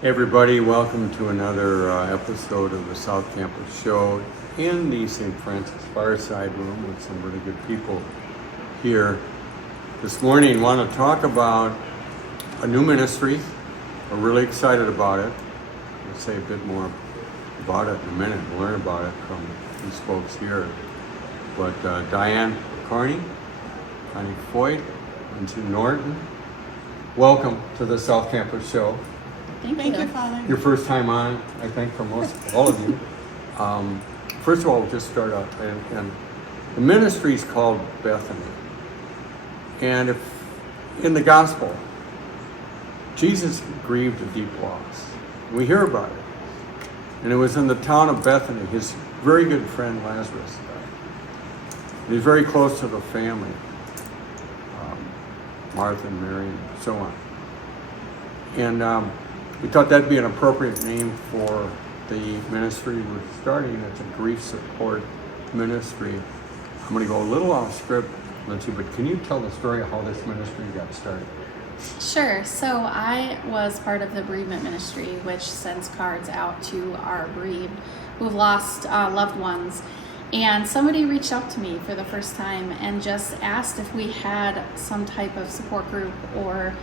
Hey everybody, welcome to another episode of the South Campus Show in the St. Francis Fireside Room with some really good people here. This morning, want to talk about a new ministry. We're really excited about it. We'll say a bit more about it in a minute. We'll learn about it from these folks here. But Diane Carney, Connie Foyt, Lindsay Norton, welcome to the South Campus Show. Thank you, Father. Your first time on, I think, for all of you. First of all, we'll just start out. And the ministry is called Bethany. And if in the gospel, Jesus grieved a deep loss. We hear about it. And it was in the town of Bethany. His very good friend Lazarus died. And he's very close to the family, Martha and Mary, and so on. And we thought that'd be an appropriate name for the ministry we're starting. It's a grief support ministry. I'm going to go a little off script, Lindsay, but can you tell the story of how this ministry got started? Sure. So I was part of the bereavement ministry, which sends cards out to our bereaved who've lost loved ones. And somebody reached out to me for the first time and just asked if we had some type of support group or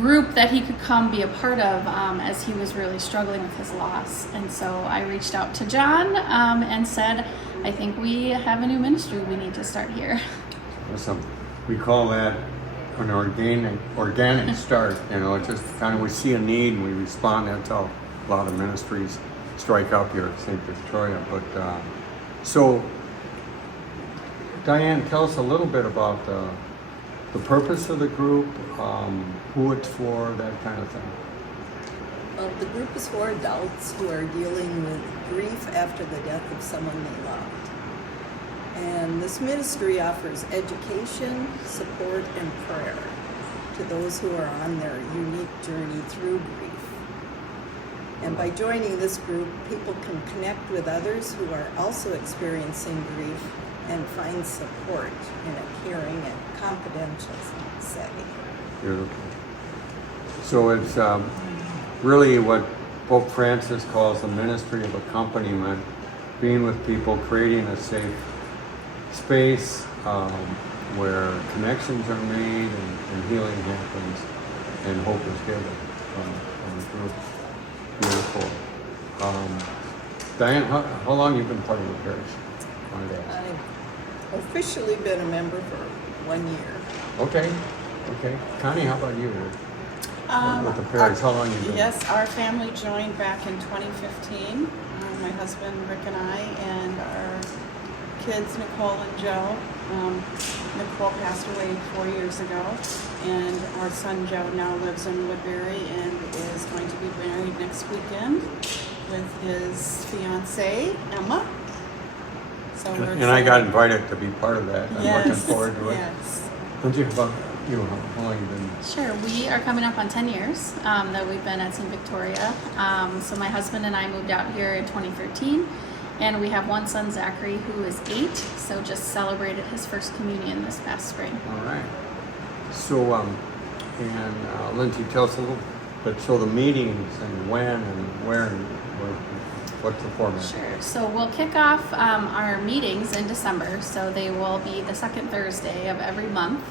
group that he could come be a part of as he was really struggling with his loss. And so I reached out to John and said, I think we have a new ministry we need to start here. Awesome. We call that an organic start. You know, it's just kind of we see a need and we respond. That's how a lot of ministries strike up here at St. Victoria. But so, Diane, tell us a little bit about the purpose of the group, who it's for, that kind of thing. The group is for adults who are dealing with grief after the death of someone they loved. And this ministry offers education, support, and prayer to those who are on their unique journey through grief. And by joining this group, people can connect with others who are also experiencing grief and find support in a caring and confidential setting. Beautiful. So it's really what Pope Francis calls the ministry of accompaniment, being with people, creating a safe space where connections are made and healing happens and hope is given from the group. Beautiful. Diane, how long have you been part of the parish? I've officially been a member for 1 year. Okay. Connie, how about you? With the parish, how long have you been? Yes, our family joined back in 2015. My husband Rick and I, and our kids Nicole and Joe. Nicole passed away 4 years ago, and our son Joe now lives in Woodbury and is going to be married next weekend with his fiancée Emma. So And I got invited to be part of that. I'm looking forward to it. Yes. Lindsay, how about you? How long have you been? Sure. We are coming up on 10 years that we've been at St. Victoria. So my husband and I moved out here in 2013. And we have one son, Zachary, who is 8, so just celebrated his first communion this past spring. All right. So, Lindsay, tell us a little bit, so the meetings and when and where and what's the format? Sure. So we'll kick off our meetings in December. So they will be the second Thursday of every month.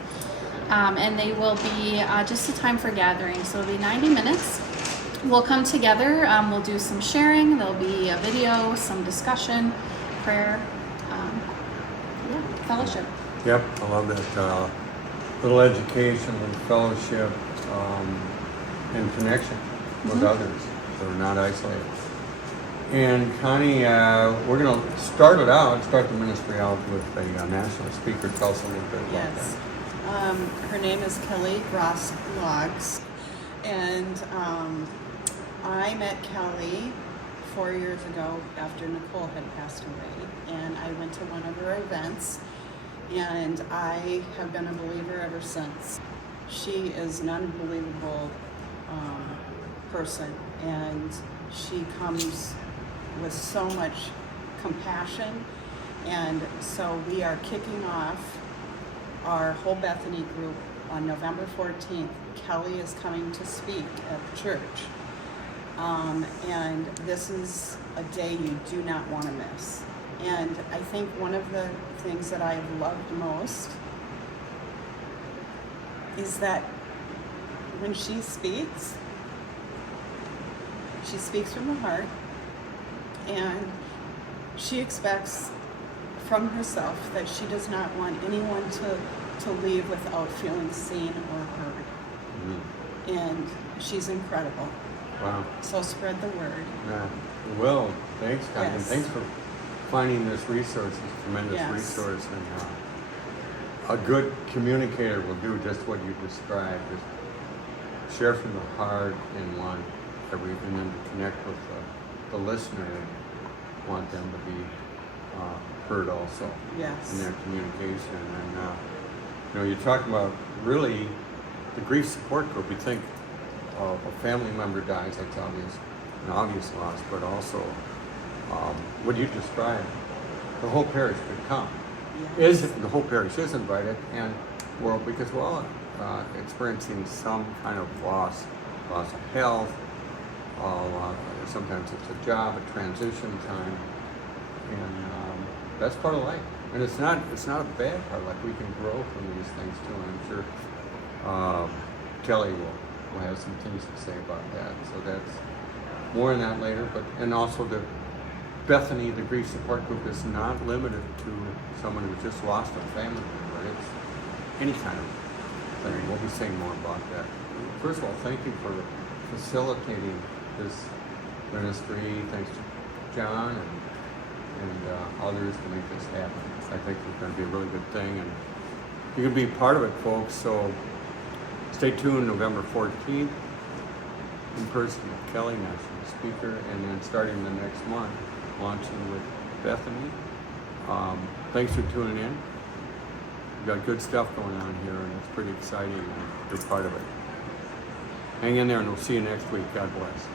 And they will be just a time for gathering. So it'll be 90 minutes. We'll come together, we'll do some sharing, there'll be a video, some discussion, prayer, fellowship. Yep, I love that. Little education and fellowship and connection with others, so we're not isolated. And Connie, we're going to start the ministry out with a national speaker. Tell us a little bit about Yes. Her name is Kelly Gross-Logs, and I met Kelly 4 years ago after Nicole had passed away, and I went to one of her events, and I have been a believer ever since. She is an unbelievable person, and she comes with so much compassion, and so we are kicking off our whole Bethany group on November 14th. Kelly is coming to speak at the church. And this is a day you do not want to miss. And I think one of the things that I've loved most is that when she speaks from the heart, and she expects from herself that she does not want anyone to leave without feeling seen or heard. Mm-hmm. And she's incredible. Wow. So spread the word. Yeah. Well, thanks, Connie. And Yes. thanks for finding this resource, this tremendous Yes. resource. And a good communicator will do just what you described. Just share from the heart and want everything, and then to connect with the listener and want them to be heard also Yes. in their communication. And you're talking about really the grief support group. You think a family member dies, that's an obvious loss, but also what you described, the whole parish could come. Yes. The whole parish is invited, and because we're all experiencing some kind of loss of health. Sometimes it's a job, a transition time, and that's part of life. And it's not a bad part of life. We can grow from these things too. And I'm sure Kelly will have some things to say about that. So that's more on that later. And also the Bethany, the grief support group, is not limited to someone who's just lost a family member. It's any kind of thing. We'll be saying more about that. First of all, thank you for facilitating this ministry. Thanks to John and others to make this happen. I think it's going to be a really good thing, and you can be part of it, folks. So stay tuned. November 14th, in person with Kelly, national speaker, and then starting the next month, launching with Bethany. Thanks for tuning in. We've got good stuff going on here, and it's pretty exciting, and you're part of it. Hang in there, and we'll see you next week. God bless.